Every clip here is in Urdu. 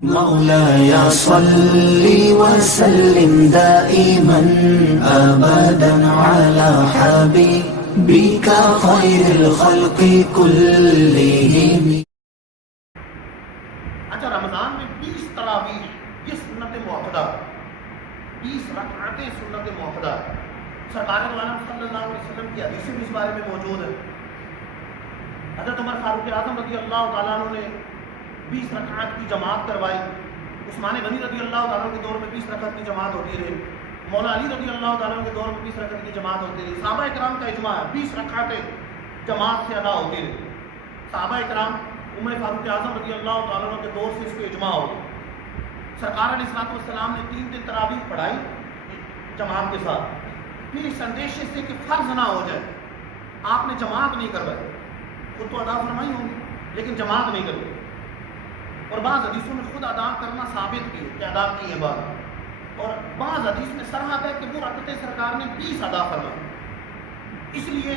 مولاي صل وسلم دائما ابدا على حبيبك خير الخلق كلهم. اچھا، رمضان میں 20 تراویح، یہ سنت موقدہ، 20 رکعتیں سنت موقدہ. سرکار دو عالم صلی اللہ علیہ وسلم کی حدیثیں بھی اس بارے میں موجود ہیں. حضرت عمر فاروق اعظم رضی اللہ تعالیٰ عنہ نے 20 رکعت کی جماعت کروائی. عثمان غنی رضی اللہ تعالیٰ کے دور میں 20 رکعت کی جماعت ہوتی رہی. مولا علی رضی اللہ تعالیٰ کے دور میں 20 رکعت کی جماعت ہوتی رہی. صحابہ اکرام کا اجماع ہے 20 رکعتیں جماعت سے ادا ہوتی رہی. صحابہ اکرام عمر فاروق اعظم رضی اللہ تعالیٰ عنہ کے دور سے اس پہ اجماع ہو گیا. سرکار علیہ السلام نے 3 دن تراویح پڑھائی جماعت کے ساتھ. پھر اس اندیشے سے کہ فرض نہ ہو جائے آپ نے جماعت نہیں کروائی. خود تو ادا فرمائی ہوگی لیکن جماعت نہیں کروائی. اور بعض حدیثوں میں خود ادا کرنا ثابت کی کہ ادا کی ہے بات. اور بعض حدیث میں صراحت ہے کہ وہ رکعتیں سرکار نے 20 ادا فرمائی. اس لیے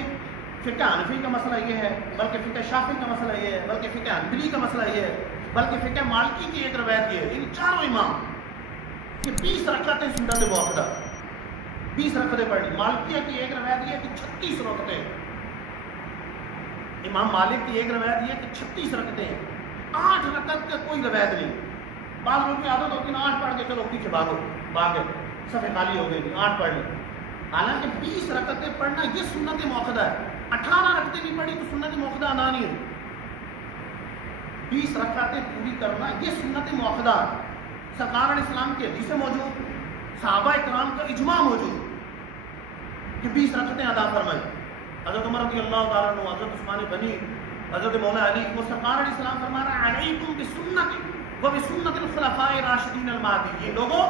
فقہ حنفی کا مسئلہ یہ ہے، بلکہ فقہ شافعی کا مسئلہ یہ ہے، بلکہ فقہ حنبلی کا مسئلہ یہ ہے، بلکہ فقہ مالکی کی ایک روایت یہ ہے، ان چاروں امام کہ 20 رکعتیں سنت موقدہ، 20 رکعتیں پڑھی. مالکیہ کی ایک روایت یہ ہے کہ 36 رکعتیں. امام مالک کی ایک روایت یہ ہے کہ 36 رکعتیں. 8 رکعت کا کوئی روایت نہیں. بعض لوگوں کی عادت ہوتی ہے 8 پڑھ کے چلو پیچھے بھاگ گئے، صفحے خالی ہو گئی 8 پڑھ لی. حالانکہ 20 رکعتیں پڑھنا یہ سنت موقدہ ہے. 18 رکعتیں نہیں پڑھی تو سنت موقدہ ادا نہیں ہے. 20 رکعتیں پوری کرنا یہ سنت موقدہ ہے. سرکار علیہ السلام کی حدیثیں موجود، صحابہ اکرام کا اجماع موجود کہ 20 رکعتیں ادا فرمائیں. حضرت عمر رضی اللہ تعالیٰ عنہ، حضرت عثمان غنی، حضرت مولا علی، وہ سرکار علیہ السلام فرما رہا ہے علیکم بسنتی و بسنت الخلفاء الراشدین المہدیین. لوگوں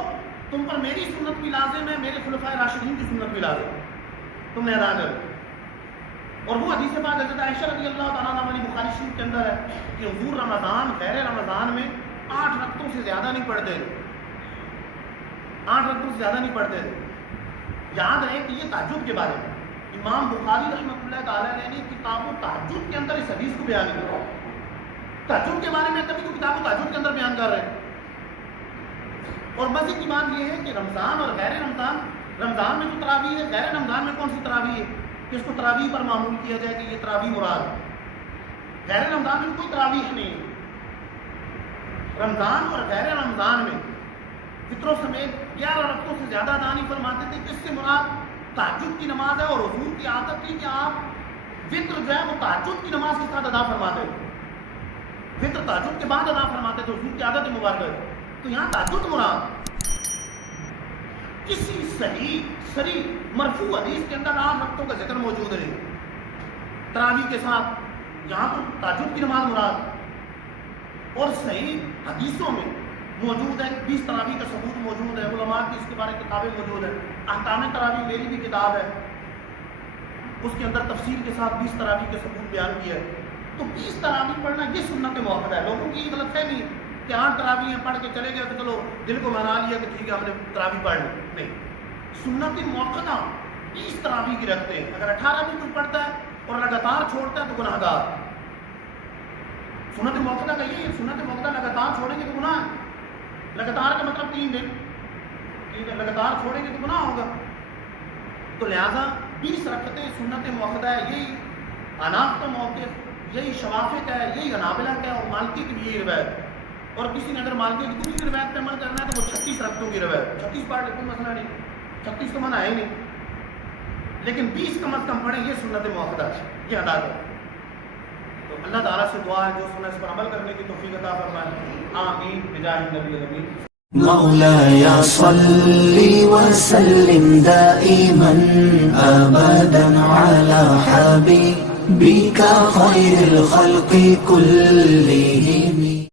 تم پر میری سنت بھی لازم ہے، میرے خلفاء راشدین کی سنت بھی لازم ہے، تم نے ادا کرو. اور وہ حدیث بعد حضرت عائشہ رضی اللہ تعالیٰ عنہ والی بخاری شریف کے اندر ہے کہ حضور رمضان غیر رمضان میں 8 رکعتوں سے زیادہ نہیں پڑھتے تھے. 8 رکعتوں سے زیادہ نہیں پڑھتے تھے. یاد ہے کہ یہ تہجد کے بارے میں امام بخاری رحمۃ اللہ تعالیٰ نے کتاب التہجد کے اندر اس حدیث کو بیان کیا. تہجد کے بارے میں کبھی تو کتاب التہجد کے اندر بیان کر رہے ہیں. اور مزے کی بات یہ ہے کہ رمضان اور غیر رمضان، رمضان میں جو تراویح ہے، غیر رمضان میں کون سی تراویح ہے کہ اس کو تراویح پر معمول کیا جائے کہ یہ تراویح مراد ہے. غیر رمضان میں کوئی تراویح نہیں ہے. رمضان اور غیر رمضان میں فطروں سمیت 11 رکعتوں سے زیادہ ادا نہیں فرماتے تھے. کس سے مراد تہجد کی نماز ہے. اور حضور کی عادت تھی کہ آپ وتر جو ہے وہ تہجد کی نماز کے ساتھ ادا فرماتے تھے. وتر تہجد کے بعد ادا فرماتے تھے، حضور کی عادت مبارکہ ہے. تو یہاں تہجد مراد. کسی صحیح مرفوع حدیث کے اندر 8 رکعتوں کا ذکر موجود ہے تراویح کے ساتھ. یہاں تو تہجد کی نماز مراد. اور صحیح حدیثوں میں موجود ہے 20 تراویح کا ثبوت موجود ہے. علماء کی اس کے بارے کتابیں موجود ہیں. احکام تراویح میری بھی کتاب ہے، اس کے اندر تفصیل کے ساتھ 20 تراویح کے ثبوت بیان کیا ہے. تو 20 تراویح پڑھنا یہ سنت موقدہ ہے. لوگوں کی یہ غلط فہمی کہ 8 تراویح پڑھ کے چلے گئے تو چلو دل کو منا لیا کہ ٹھیک ہے ہم نے تراویح پڑھ لی. نہیں، سنت موقدہ 20 تراویح کی رکھتے ہیں. اگر 18 بھی کوئی پڑھتا ہے اور لگاتار چھوڑتا ہے تو گناہ گار. سنت موقدہ کا یہ ہے، سنت موقدہ لگاتار چھوڑیں گے تو گناہ ہے. لگاتار کا مطلب 3 دن، ٹھیک ہے، لگاتار چھوڑیں گے تو گناہ ہوگا. تو لہٰذا 20 رکعتیں سنت موقدہ ہے. یہی حناف کا موقف، یہی شوافع کا ہے، یہی حنابلہ کا ہے، اور مالکی کی بھی یہی روایت ہے. اور کسی نے اگر مالکی کی دوسری روایت پہ عمل کرنا ہے تو وہ 36 رکعتوں کی روایت. 36 پڑھ لے کوئی مسئلہ نہیں، 36 تو منع ہے ہی نہیں، لیکن 20 کم از کم پڑھیں، یہ سنت موقدہ ہے، یہ ادا کریں. تو اللہ تعالیٰ سے دعا ہے جو سنا اس پر عمل کرنے کی توفیق عطا فرمائے. آمین بجاہ النبی الامین. مولاي صل وسلم دائما ابدا على حبيبك خير الخلق كلهم.